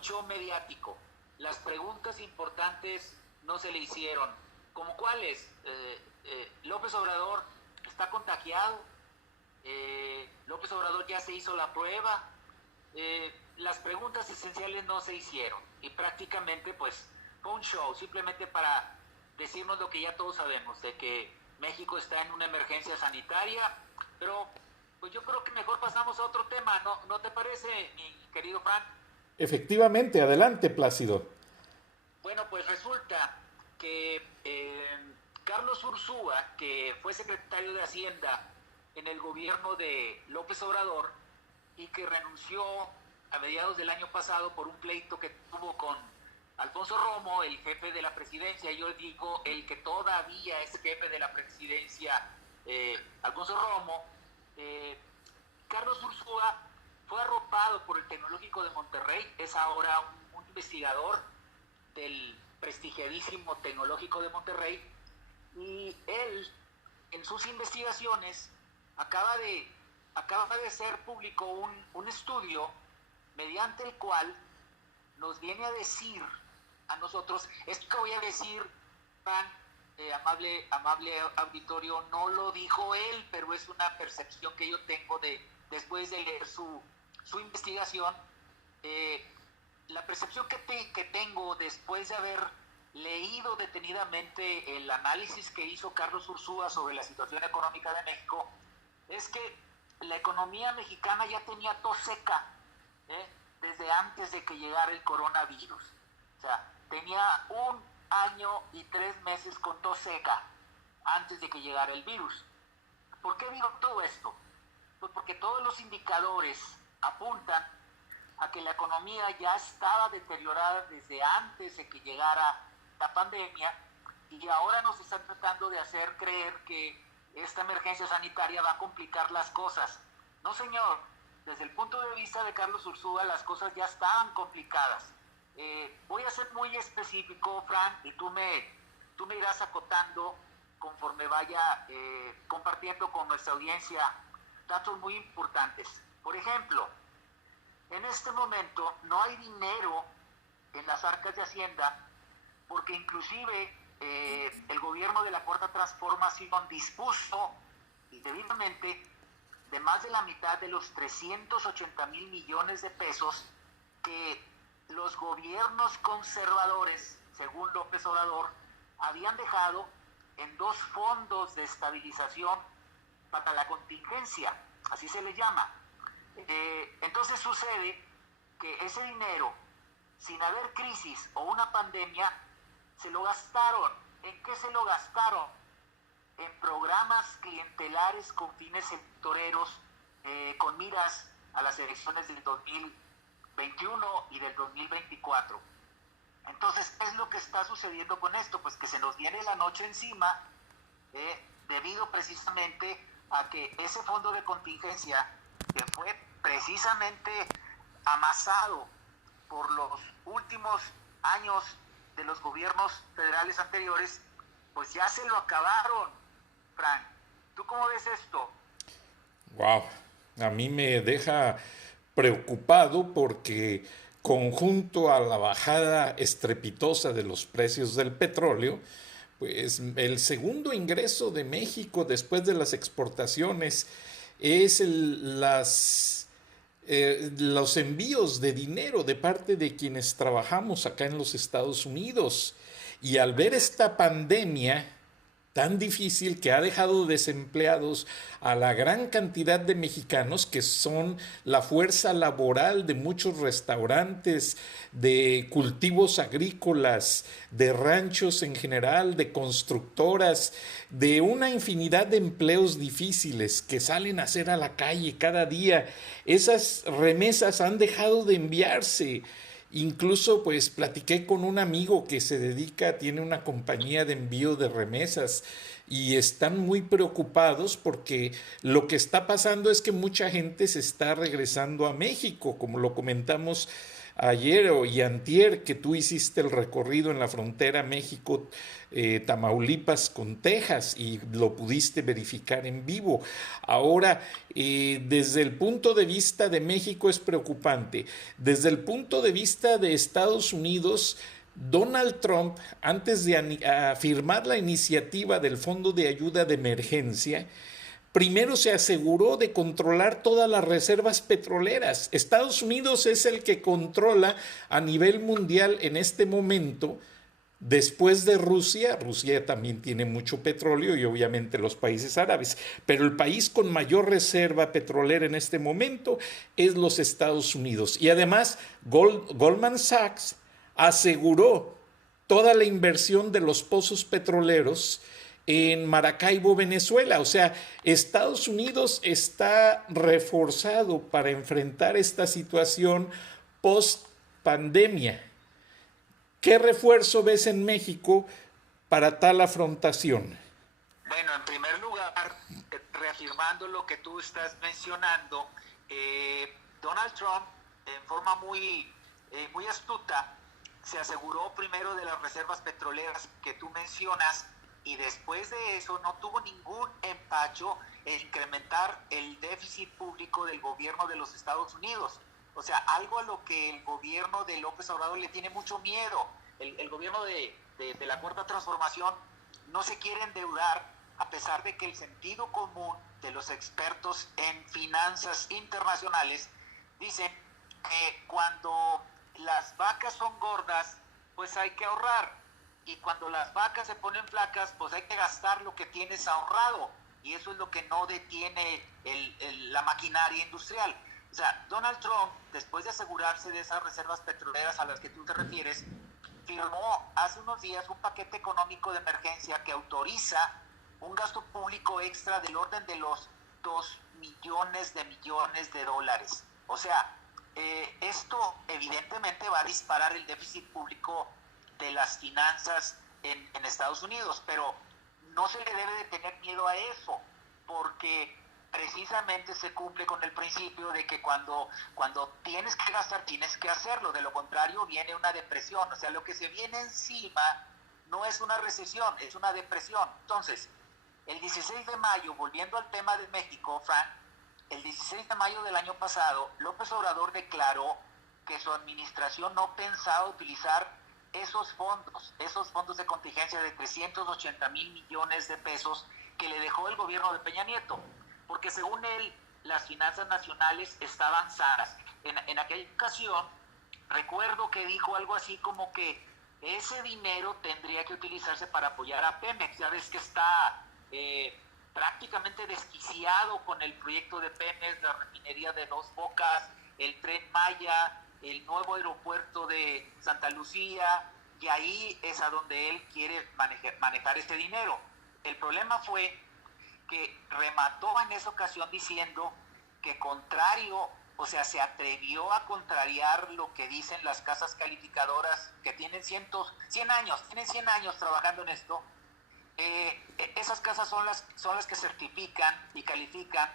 un show mediático. Las preguntas importantes no se le hicieron. ¿Como cuáles? López Obrador está contagiado. López Obrador ya se hizo la prueba. Las preguntas esenciales no se hicieron. Y prácticamente, pues, fue un show, simplemente para decirnos lo que ya todos sabemos, de que México está en una emergencia sanitaria. Pero, pues yo creo que mejor pasamos a otro tema, ¿no te parece, mi querido Frank? Efectivamente, adelante, Plácido. Bueno, pues resulta que Carlos Ursúa, que fue secretario de Hacienda en el gobierno de López Obrador y que renunció a mediados del año pasado por un pleito que tuvo con Alfonso Romo, el jefe de la presidencia. Yo digo el que todavía es jefe de la presidencia, Alfonso Romo. Carlos Ursúa fue arropado por el Tecnológico de Monterrey, es ahora un investigador del prestigiadísimo Tecnológico de Monterrey, y él, en sus investigaciones, acaba de hacer público un estudio mediante el cual nos viene a decir a nosotros, esto que voy a decir, Frank, amable auditorio, no lo dijo él, pero es una percepción que yo tengo después de leer su investigación. La percepción que tengo después de haber leído detenidamente el análisis que hizo Carlos Ursúa sobre la situación económica de México es que la economía mexicana ya tenía tos seca desde antes de que llegara el coronavirus. O sea, tenía 1 año y 3 meses con tos seca antes de que llegara el virus. ¿Por qué digo todo esto? Pues porque todos los indicadores apuntan a que la economía ya estaba deteriorada desde antes de que llegara la pandemia, y ahora nos están tratando de hacer creer que esta emergencia sanitaria va a complicar las cosas. No, señor, desde el punto de vista de Carlos Ursúa las cosas ya estaban complicadas. Voy a ser muy específico, Frank, y tú me irás acotando conforme vaya compartiendo con nuestra audiencia datos muy importantes. Por ejemplo, en este momento no hay dinero en las arcas de Hacienda porque inclusive el gobierno de la Cuarta Transformación dispuso indebidamente de más de la mitad de los 380,000 millones de pesos que los gobiernos conservadores, según López Obrador, habían dejado en 2 fondos de estabilización para la contingencia, así se le llama. Entonces sucede que ese dinero, sin haber crisis o una pandemia, se lo gastaron. ¿En qué se lo gastaron? En programas clientelares con fines electoreros, con miras a las elecciones del 2021 y del 2024. Entonces, ¿qué es lo que está sucediendo con esto? Pues que se nos viene la noche encima, debido precisamente a que ese fondo de contingencia, que fue precisamente amasado por los últimos años de los gobiernos federales anteriores, pues ya se lo acabaron, Frank. ¿Tú cómo ves esto? Wow, a mí me deja preocupado porque conjunto a la bajada estrepitosa de los precios del petróleo, pues el segundo ingreso de México después de las exportaciones es los envíos de dinero de parte de quienes trabajamos acá en los Estados Unidos. Y al ver esta pandemia tan difícil que ha dejado desempleados a la gran cantidad de mexicanos que son la fuerza laboral de muchos restaurantes, de cultivos agrícolas, de ranchos en general, de constructoras, de una infinidad de empleos difíciles que salen a hacer a la calle cada día. Esas remesas han dejado de enviarse. Incluso pues platiqué con un amigo que tiene una compañía de envío de remesas y están muy preocupados porque lo que está pasando es que mucha gente se está regresando a México, como lo comentamos ayer y antier que tú hiciste el recorrido en la frontera México, Tamaulipas con Texas y lo pudiste verificar en vivo. Ahora, desde el punto de vista de México es preocupante. Desde el punto de vista de Estados Unidos, Donald Trump, antes de firmar la iniciativa del Fondo de Ayuda de Emergencia, primero se aseguró de controlar todas las reservas petroleras. Estados Unidos es el que controla a nivel mundial en este momento. Después de Rusia, Rusia también tiene mucho petróleo y obviamente los países árabes, pero el país con mayor reserva petrolera en este momento es los Estados Unidos. Y además, Goldman Sachs aseguró toda la inversión de los pozos petroleros en Maracaibo, Venezuela. O sea, Estados Unidos está reforzado para enfrentar esta situación post pandemia. ¿Qué refuerzo ves en México para tal afrontación? Bueno, en primer lugar, reafirmando lo que tú estás mencionando, Donald Trump, en forma muy astuta, se aseguró primero de las reservas petroleras que tú mencionas y después de eso no tuvo ningún empacho en incrementar el déficit público del gobierno de los Estados Unidos. O sea, algo a lo que el gobierno de López Obrador le tiene mucho miedo. El gobierno de la Cuarta Transformación no se quiere endeudar, a pesar de que el sentido común de los expertos en finanzas internacionales dicen que cuando las vacas son gordas, pues hay que ahorrar. Y cuando las vacas se ponen flacas, pues hay que gastar lo que tienes ahorrado. Y eso es lo que no detiene la maquinaria industrial. O sea, Donald Trump, después de asegurarse de esas reservas petroleras a las que tú te refieres, firmó hace unos días un paquete económico de emergencia que autoriza un gasto público extra del orden de los 2 millones de dólares. O sea, esto evidentemente va a disparar el déficit público de las finanzas en Estados Unidos, pero no se le debe de tener miedo a eso, porque precisamente se cumple con el principio de que cuando tienes que gastar, tienes que hacerlo, de lo contrario viene una depresión. O sea, lo que se viene encima no es una recesión, es una depresión. Entonces, el 16 de mayo, volviendo al tema de México, Frank, el 16 de mayo del año pasado, López Obrador declaró que su administración no pensaba utilizar esos fondos de contingencia de 380,000 millones de pesos que le dejó el gobierno de Peña Nieto, porque según él, las finanzas nacionales estaban sanas. En aquella ocasión, recuerdo que dijo algo así como que ese dinero tendría que utilizarse para apoyar a Pemex. Ya ves que está prácticamente desquiciado con el proyecto de Pemex, la refinería de Dos Bocas, el Tren Maya, el nuevo aeropuerto de Santa Lucía, y ahí es a donde él quiere manejar este dinero. El problema fue que remató en esa ocasión diciendo que se atrevió a contrariar lo que dicen las casas calificadoras que tienen 100 años trabajando en esto. Esas casas son las que certifican y califican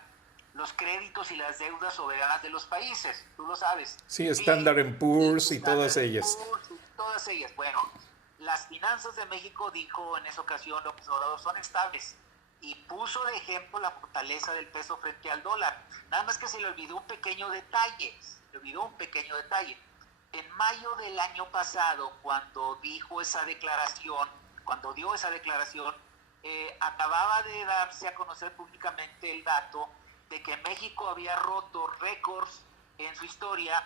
los créditos y las deudas soberanas de los países, tú lo sabes. Sí, Standard & Poor's y todas ellas. Todas ellas. Bueno, las finanzas de México, dijo en esa ocasión López Obrador, son estables, y puso de ejemplo la fortaleza del peso frente al dólar. Nada más que se le olvidó un pequeño detalle. En mayo del año pasado, cuando dio esa declaración, acababa de darse a conocer públicamente el dato de que México había roto récords en su historia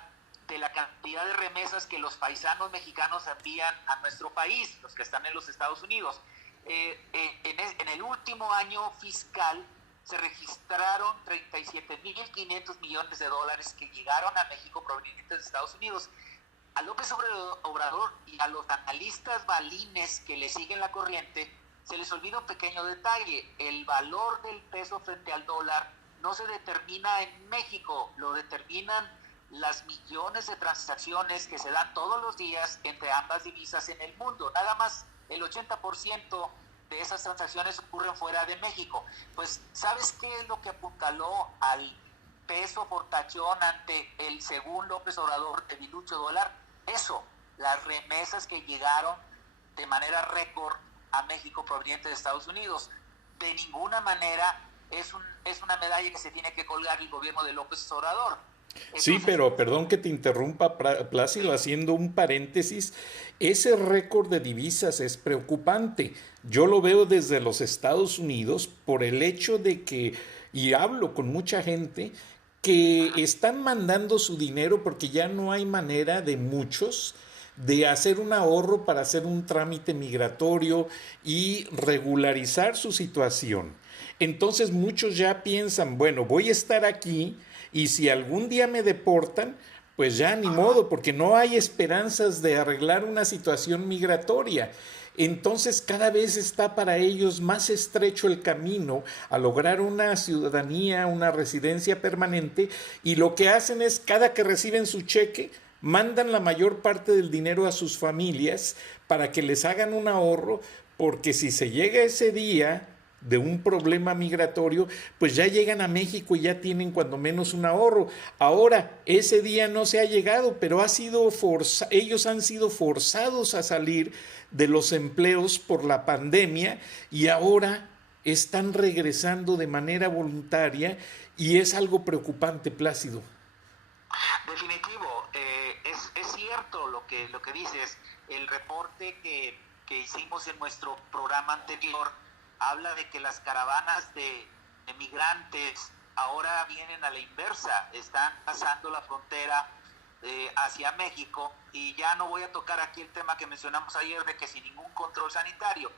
de la cantidad de remesas que los paisanos mexicanos envían a nuestro país, los que están en los Estados Unidos. En el último año fiscal se registraron 37,500 millones de dólares que llegaron a México provenientes de Estados Unidos. A López Obrador y a los analistas balines que le siguen la corriente se les olvida un pequeño detalle. El valor del peso frente al dólar no se determina en México, lo determinan las millones de transacciones que se dan todos los días entre ambas divisas en el mundo. Nada más el 80% de esas transacciones ocurren fuera de México. Pues, ¿sabes qué es lo que apuntaló al peso fortachón ante el, según López Obrador, debilucho dólar. Eso, las remesas que llegaron de manera récord a México provenientes de Estados Unidos. De ninguna manera es una medalla que se tiene que colgar el gobierno de López Obrador. Entonces, sí, pero perdón que te interrumpa, Plácido, haciendo un paréntesis, ese récord de divisas es preocupante. Yo lo veo desde los Estados Unidos por el hecho de que, y hablo con mucha gente, que están mandando su dinero porque ya no hay manera de muchos de hacer un ahorro para hacer un trámite migratorio y regularizar su situación. Entonces muchos ya piensan, bueno, voy a estar aquí y si algún día me deportan, pues ya ni modo, porque no hay esperanzas de arreglar una situación migratoria. Entonces cada vez está para ellos más estrecho el camino a lograr una ciudadanía, una residencia permanente, y lo que hacen es, cada que reciben su cheque, mandan la mayor parte del dinero a sus familias para que les hagan un ahorro, porque si se llega ese día de un problema migratorio, pues ya llegan a México y ya tienen cuando menos un ahorro. Ahora, ese día no se ha llegado, pero ellos han sido forzados a salir de los empleos por la pandemia y ahora están regresando de manera voluntaria y es algo preocupante, Plácido. Definitivo, es cierto lo que dices. El reporte que hicimos en nuestro programa anterior habla de que las caravanas de migrantes ahora vienen a la inversa, están pasando la frontera hacia México, y ya no voy a tocar aquí el tema que mencionamos ayer de que sin ningún control sanitario.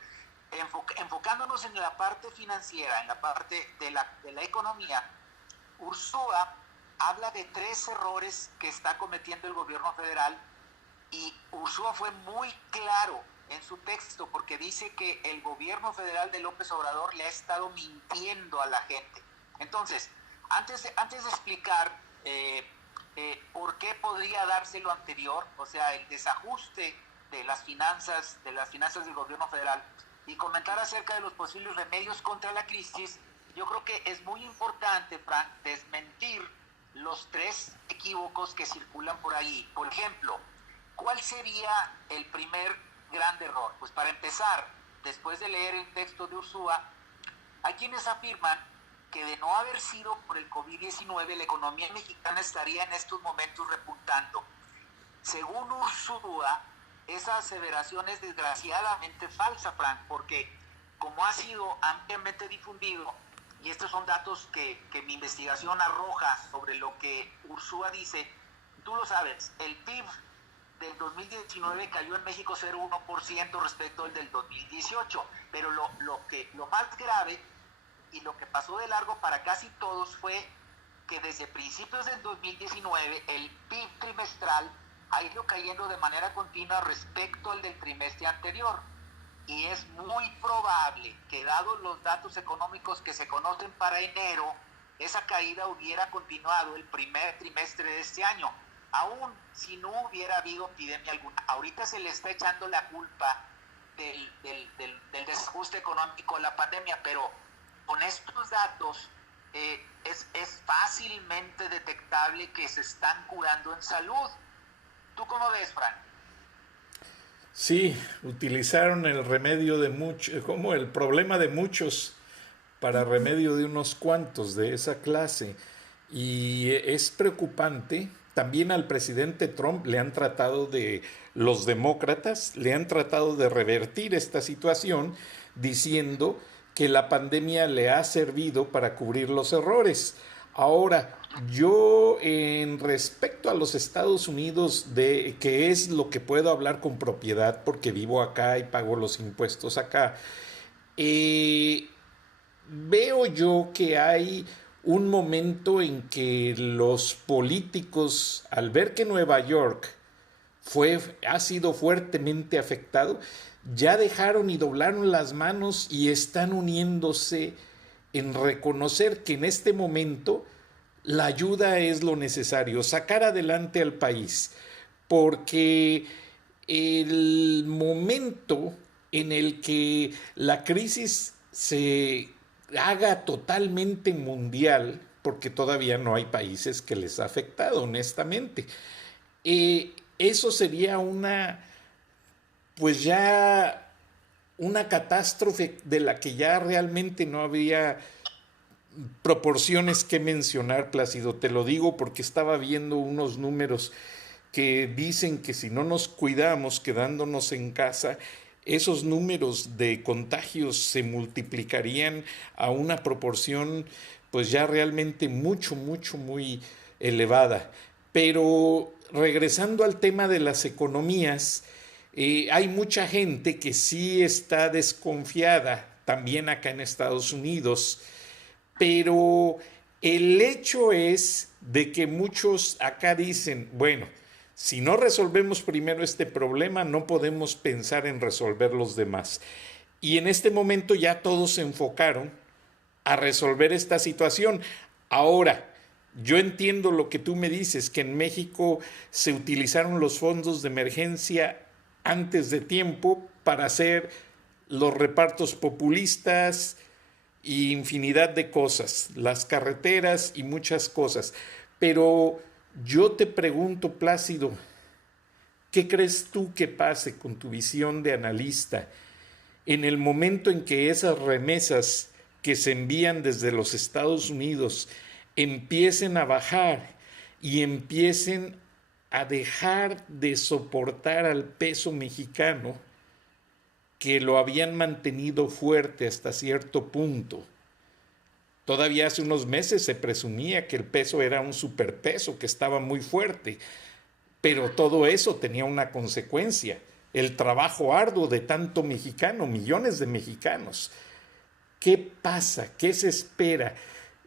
Enfocándonos en la parte financiera, en la parte de la economía, Ursúa habla de 3 errores que está cometiendo el gobierno federal, y Ursúa fue muy claro en su texto porque dice que el gobierno federal de López Obrador le ha estado mintiendo a la gente. Entonces, antes de explicar por qué podría darse lo anterior, o sea, el desajuste de las finanzas del gobierno federal, y comentar acerca de los posibles remedios contra la crisis, yo creo que es muy importante, Frank, desmentir los 3 equívocos que circulan por ahí. Por ejemplo, ¿cuál sería el primer gran error? Pues para empezar, después de leer el texto de Ursúa, hay quienes afirman que de no haber sido por el COVID-19, la economía mexicana estaría en estos momentos repuntando. Según Ursúa, esa aseveración es desgraciadamente falsa, Frank, porque como ha sido ampliamente difundido, y estos son datos que mi investigación arroja sobre lo que Ursúa dice, tú lo sabes, el PIB del 2019 cayó en México 0,1% respecto al del 2018, pero lo más grave y lo que pasó de largo para casi todos fue que desde principios del 2019 el PIB trimestral ha ido cayendo de manera continua respecto al del trimestre anterior, y es muy probable que, dados los datos económicos que se conocen para enero, esa caída hubiera continuado el primer trimestre de este año, aún si no hubiera habido epidemia alguna. Ahorita se le está echando la culpa del desajuste económico a la pandemia, pero con estos datos es fácilmente detectable que se están curando en salud. ¿Tú cómo ves, Fran? Sí, utilizaron el remedio de muchos, como el problema de muchos para remedio de unos cuantos de esa clase. Y es preocupante. También al presidente Trump los demócratas le han tratado de revertir esta situación diciendo que la pandemia le ha servido para cubrir los errores. Ahora, yo en respecto a los Estados Unidos, de que es lo que puedo hablar con propiedad porque vivo acá y pago los impuestos acá, veo yo que hay un momento en que los políticos, al ver que Nueva York ha sido fuertemente afectado, ya dejaron y doblaron las manos y están uniéndose en reconocer que en este momento la ayuda es lo necesario, sacar adelante al país, porque el momento en el que la crisis se haga totalmente mundial, porque todavía no hay países que les ha afectado, honestamente. Eso sería pues ya una catástrofe de la que ya realmente no habría proporciones que mencionar, Plácido. Te lo digo porque estaba viendo unos números que dicen que si no nos cuidamos quedándonos en casa, esos números de contagios se multiplicarían a una proporción pues ya realmente muy elevada. Pero regresando al tema de las economías, hay mucha gente que sí está desconfiada, también acá en Estados Unidos, pero el hecho es de que muchos acá dicen, bueno, si no resolvemos primero este problema, no podemos pensar en resolver los demás. Y en este momento ya todos se enfocaron a resolver esta situación. Ahora, yo entiendo lo que tú me dices, que en México se utilizaron los fondos de emergencia antes de tiempo para hacer los repartos populistas y infinidad de cosas, las carreteras y muchas cosas. Pero yo te pregunto, Plácido, ¿qué crees tú que pase con tu visión de analista en el momento en que esas remesas que se envían desde los Estados Unidos empiecen a bajar y empiecen a dejar de soportar al peso mexicano, que lo habían mantenido fuerte hasta cierto punto? Todavía hace unos meses se presumía que el peso era un superpeso, que estaba muy fuerte, pero todo eso tenía una consecuencia: el trabajo arduo de tanto mexicano, millones de mexicanos. ¿Qué pasa? ¿Qué se espera?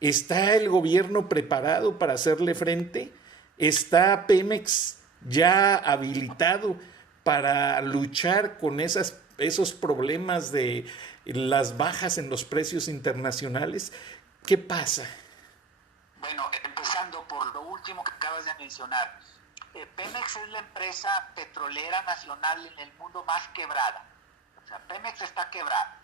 ¿Está el gobierno preparado para hacerle frente? ¿Está Pemex ya habilitado para luchar con esos problemas de las bajas en los precios internacionales? ¿Qué pasa? Bueno, empezando por lo último que acabas de mencionar, Pemex es la empresa petrolera nacional en el mundo más quebrada. O sea, Pemex está quebrada.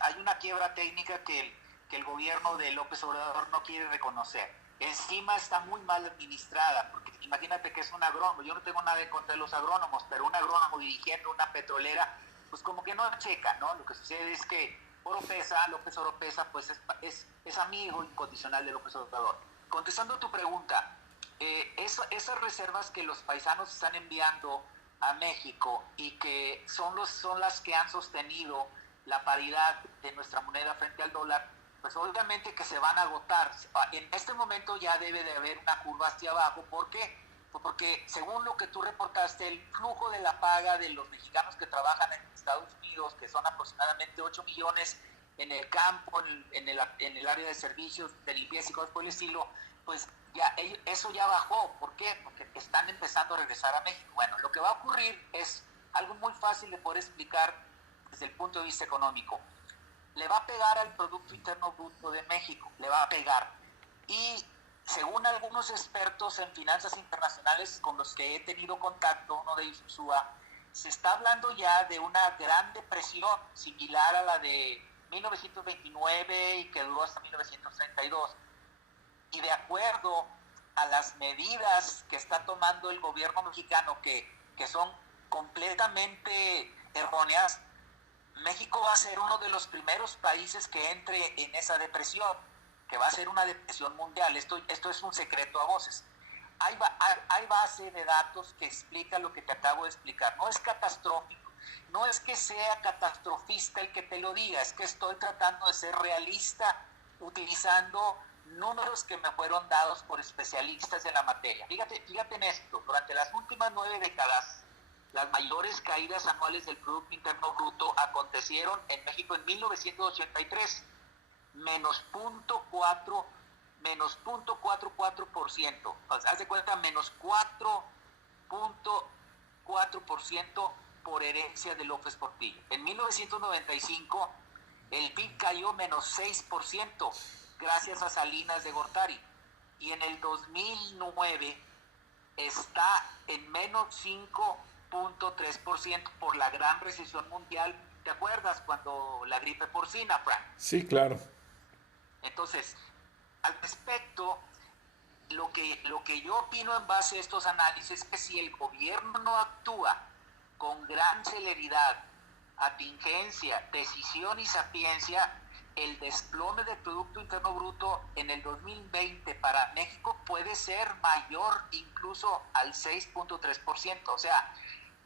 Hay una quiebra técnica que el gobierno de López Obrador no quiere reconocer. Encima está muy mal administrada, porque imagínate que es un agrónomo. Yo no tengo nada en contra de los agrónomos, pero un agrónomo dirigiendo una petrolera, pues como que no checa, ¿no? Lo que sucede es que López Oropesa, pues es amigo incondicional de López Obrador. Contestando tu pregunta, esas reservas que los paisanos están enviando a México y que son las que han sostenido la paridad de nuestra moneda frente al dólar, pues obviamente que se van a agotar. En este momento ya debe de haber una curva hacia abajo. ¿Por qué? Pues porque según lo que tú reportaste, el flujo de la paga de los mexicanos que trabajan en Estados Unidos, que son aproximadamente 8 millones en el campo, en el área de servicios, de limpieza y cosas por el estilo, pues ya eso ya bajó. ¿Por qué? Porque están empezando a regresar a México. Bueno, lo que va a ocurrir es algo muy fácil de poder explicar desde el punto de vista económico. Le va a pegar al Producto Interno Bruto de México, le va a pegar. Y según algunos expertos en finanzas internacionales con los que he tenido contacto, uno de ellos Ursúa, se está hablando ya de una gran depresión similar a la de 1929 y que duró hasta 1932. Y de acuerdo a las medidas que está tomando el gobierno mexicano, que son completamente erróneas, México va a ser uno de los primeros países que entre en esa depresión, que va a ser una depresión mundial. Esto es un secreto a voces. Hay base de datos que explica lo que te acabo de explicar. No es catastrófico, no es que sea catastrofista el que te lo diga, es que estoy tratando de ser realista utilizando números que me fueron dados por especialistas de la materia. Fíjate en esto: durante las últimas 9 décadas, las mayores caídas anuales del Producto Interno Bruto acontecieron en México en 1983, menos 0.44%. Haz de cuenta, menos 4.4% por herencia de López Portillo. En 1995, el PIB cayó menos 6%, gracias a Salinas de Gortari. Y en el 2009 está en menos 5.3% por la gran recesión mundial. ¿Te acuerdas cuando la gripe porcina, Frank? Sí, claro. Entonces, Al respecto, lo que yo opino en base a estos análisis es que si el gobierno no actúa con gran celeridad, atingencia, decisión y sapiencia, el desplome del Producto Interno Bruto en el 2020 para México puede ser mayor incluso al 6.3%. O sea,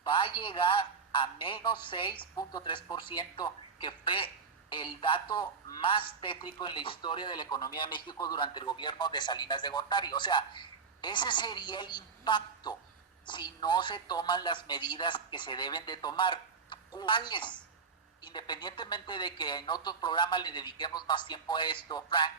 va a llegar a menos 6.3%, que fue el dato más tétrico en la historia de la economía de México durante el gobierno de Salinas de Gortari. O sea, ese sería el impacto si no se toman las medidas que se deben de tomar. ¿Cuáles? Independientemente de que en otros programas le dediquemos más tiempo a esto, Frank,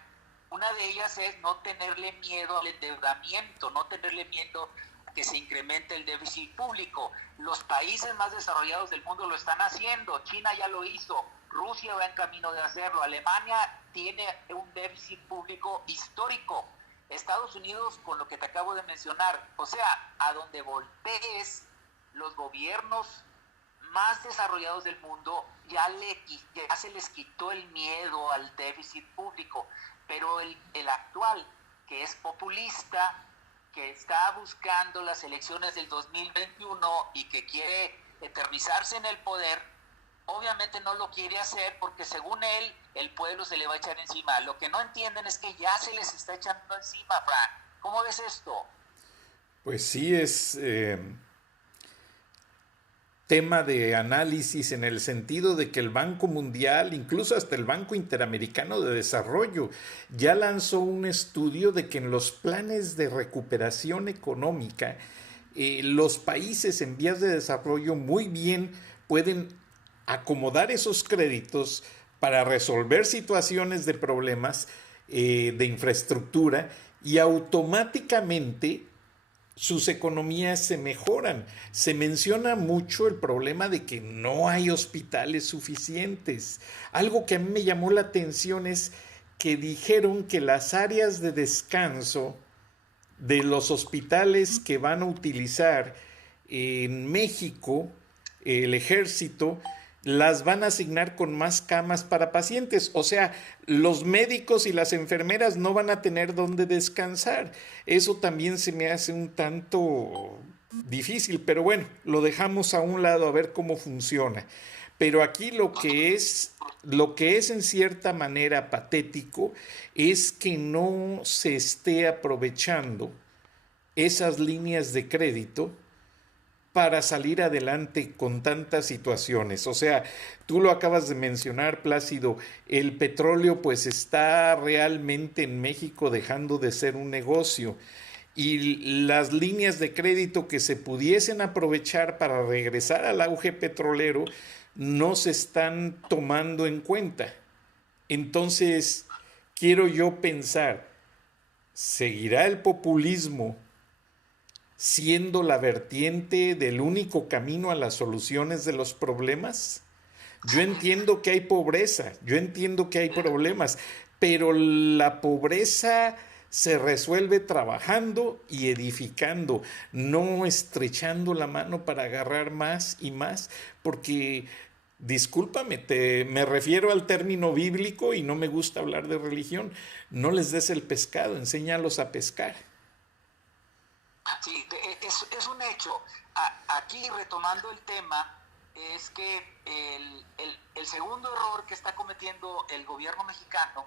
una de ellas es no tenerle miedo al endeudamiento, no tenerle miedo a que se incremente el déficit público. Los países más desarrollados del mundo lo están haciendo, China ya lo hizo, Rusia va en camino de hacerlo, Alemania tiene un déficit público histórico, Estados Unidos con lo que te acabo de mencionar. O sea, a donde voltees, los gobiernos más desarrollados del mundo ya se les quitó el miedo al déficit público, pero el actual, que es populista, que está buscando las elecciones del 2021 y que quiere eternizarse en el poder, obviamente no lo quiere hacer porque según él el pueblo se le va a echar encima. Lo que no entienden es que ya se les está echando encima, Frank. ¿Cómo ves esto? Pues sí, es tema de análisis en el sentido de que el Banco Mundial, incluso hasta el Banco Interamericano de Desarrollo, ya lanzó un estudio de que en los planes de recuperación económica, los países en vías de desarrollo muy bien pueden acomodar esos créditos para resolver situaciones de problemas de infraestructura y automáticamente sus economías se mejoran. Se menciona mucho el problema de que no hay hospitales suficientes. Algo que a mí me llamó la atención es que dijeron que las áreas de descanso de los hospitales que van a utilizar en México, el ejército, las van a asignar con más camas para pacientes. O sea, los médicos y las enfermeras no van a tener dónde descansar. Eso también se me hace un tanto difícil, pero bueno, lo dejamos a un lado a ver cómo funciona. Pero aquí lo que es en cierta manera patético es que no se esté aprovechando esas líneas de crédito para salir adelante con tantas situaciones. O sea, tú lo acabas de mencionar, Plácido, el petróleo pues está realmente en México dejando de ser un negocio y las líneas de crédito que se pudiesen aprovechar para regresar al auge petrolero no se están tomando en cuenta. Entonces, quiero yo pensar, ¿seguirá el populismo siendo la vertiente del único camino a las soluciones de los problemas? Yo entiendo que hay pobreza, yo entiendo que hay problemas, pero la pobreza se resuelve trabajando y edificando, no estrechando la mano para agarrar más y más, porque, discúlpame, me refiero al término bíblico y no me gusta hablar de religión, no les des el pescado, enséñalos a pescar. Sí, es un hecho. Aquí, retomando el tema, es que el segundo error que está cometiendo el gobierno mexicano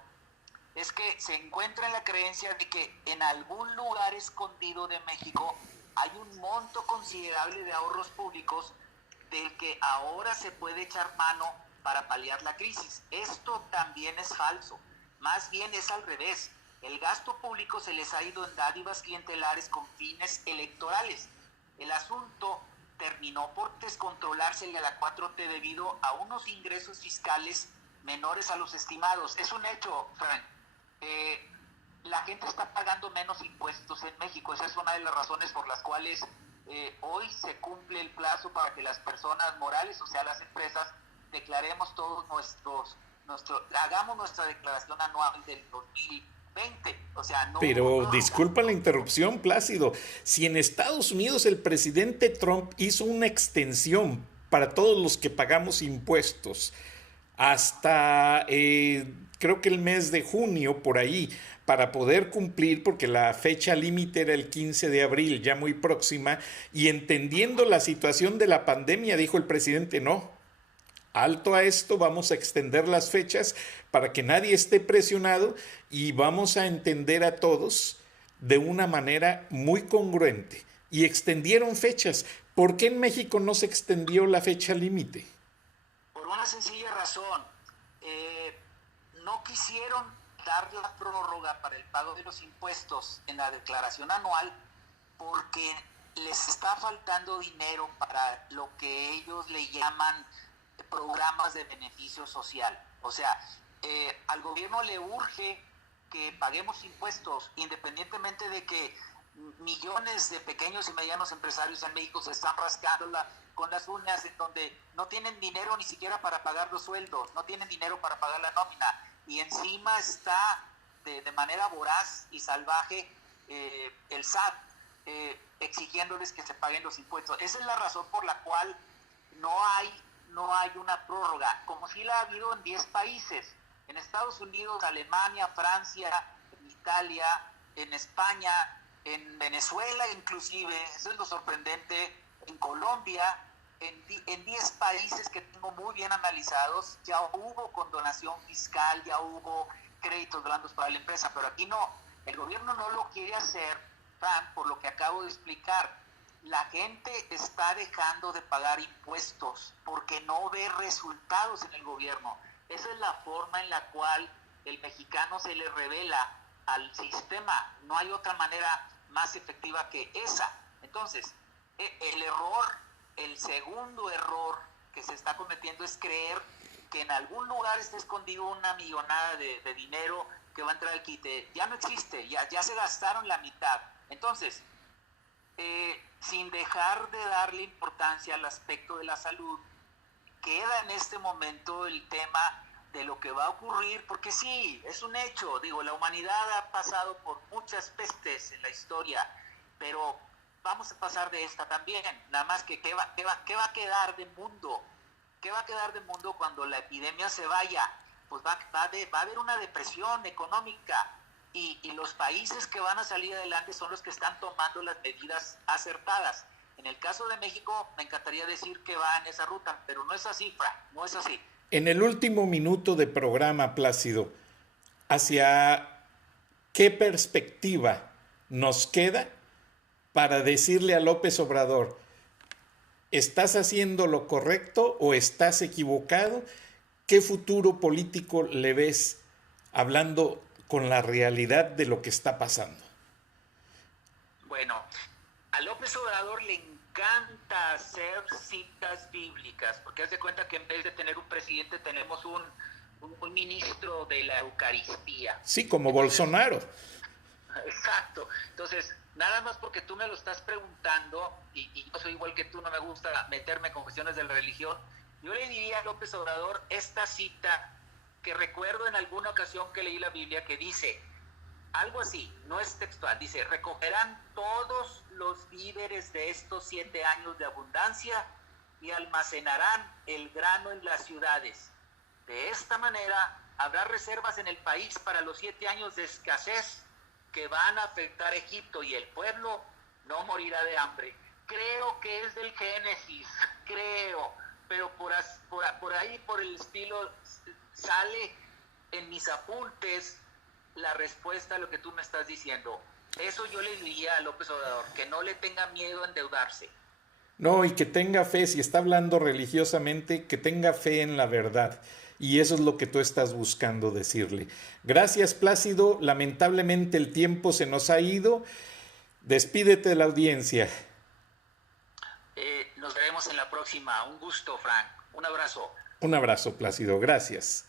es que se encuentra en la creencia de que en algún lugar escondido de México hay un monto considerable de ahorros públicos del que ahora se puede echar mano para paliar la crisis. Esto también es falso. Más bien es al revés. El gasto público se les ha ido en dádivas clientelares con fines electorales. El asunto terminó por descontrolársele a la 4T debido a unos ingresos fiscales menores a los estimados. Es un hecho, Frank. La gente está pagando menos impuestos en México. Esa es una de las razones por las cuales hoy se cumple el plazo para que las personas morales, o sea, las empresas, declaremos todos hagamos nuestra declaración anual del 2020. O sea, no. Pero disculpa la interrupción, Plácido. Si en Estados Unidos el presidente Trump hizo una extensión para todos los que pagamos impuestos hasta creo que el mes de junio por ahí, para poder cumplir, porque la fecha límite era el 15 de abril, ya muy próxima, y entendiendo la situación de la pandemia, dijo el presidente, no, alto a esto, vamos a extender las fechas para que nadie esté presionado y vamos a entender a todos de una manera muy congruente. Y extendieron fechas. ¿Por qué en México no se extendió la fecha límite? Por una sencilla razón. No quisieron dar la prórroga para el pago de los impuestos en la declaración anual porque les está faltando dinero para lo que ellos le llaman programas de beneficio social. O sea, al gobierno le urge que paguemos impuestos, independientemente de que millones de pequeños y medianos empresarios en México se están rascando con las uñas, en donde no tienen dinero ni siquiera para pagar los sueldos, no tienen dinero para pagar la nómina, y encima está de manera voraz y salvaje el SAT exigiéndoles que se paguen los impuestos. Esa es la razón por la cual no hay una prórroga, como si la ha habido en 10 países, en Estados Unidos, Alemania, Francia, en Italia, en España, en Venezuela inclusive, eso es lo sorprendente, en Colombia, en 10 países que tengo muy bien analizados, ya hubo condonación fiscal, ya hubo créditos blandos para la empresa, pero aquí no, el gobierno no lo quiere hacer, Fran, por lo que acabo de explicar. La gente está dejando de pagar impuestos porque no ve resultados en el gobierno. Esa es la forma en la cual el mexicano se le revela al sistema. No hay otra manera más efectiva que esa. Entonces, el segundo error que se está cometiendo es creer que en algún lugar está escondido una millonada de dinero que va a entrar al quite. Ya no existe, ya se gastaron la mitad. Entonces, sin dejar de darle importancia al aspecto de la salud, queda en este momento el tema de lo que va a ocurrir, porque sí, es un hecho, digo, la humanidad ha pasado por muchas pestes en la historia, pero vamos a pasar de esta también, nada más que ¿qué va a quedar del mundo? ¿Qué va a quedar del mundo cuando la epidemia se vaya? Pues va a haber una depresión económica, y los países que van a salir adelante son los que están tomando las medidas acertadas. En el caso de México, me encantaría decir que va en esa ruta, pero no es así, Frank, no es así. En el último minuto de programa, Plácido, ¿hacia qué perspectiva nos queda para decirle a López Obrador, ¿estás haciendo lo correcto o estás equivocado? ¿Qué futuro político le ves hablando con la realidad de lo que está pasando? Bueno, a López Obrador le encanta hacer citas bíblicas, porque haz de cuenta que en vez de tener un presidente tenemos un ministro de la Eucaristía. Sí, como entonces, Bolsonaro. Exacto. Entonces, nada más porque tú me lo estás preguntando, y yo soy igual que tú, no me gusta meterme con cuestiones de la religión, yo le diría a López Obrador esta cita que recuerdo en alguna ocasión que leí la Biblia, que dice algo así, no es textual, dice: recogerán todos los víveres de estos 7 años de abundancia y almacenarán el grano en las ciudades. De esta manera habrá reservas en el país para los 7 años de escasez que van a afectar a Egipto, y el pueblo no morirá de hambre. Creo que es del Génesis, creo, pero por ahí, por el estilo, sale en mis apuntes la respuesta a lo que tú me estás diciendo. Eso yo le diría a López Obrador, que no le tenga miedo a endeudarse. No, y que tenga fe, si está hablando religiosamente, que tenga fe en la verdad. Y eso es lo que tú estás buscando decirle. Gracias, Plácido. Lamentablemente el tiempo se nos ha ido. Despídete de la audiencia. Nos veremos en la próxima. Un gusto, Frank. Un abrazo. Un abrazo, Plácido. Gracias.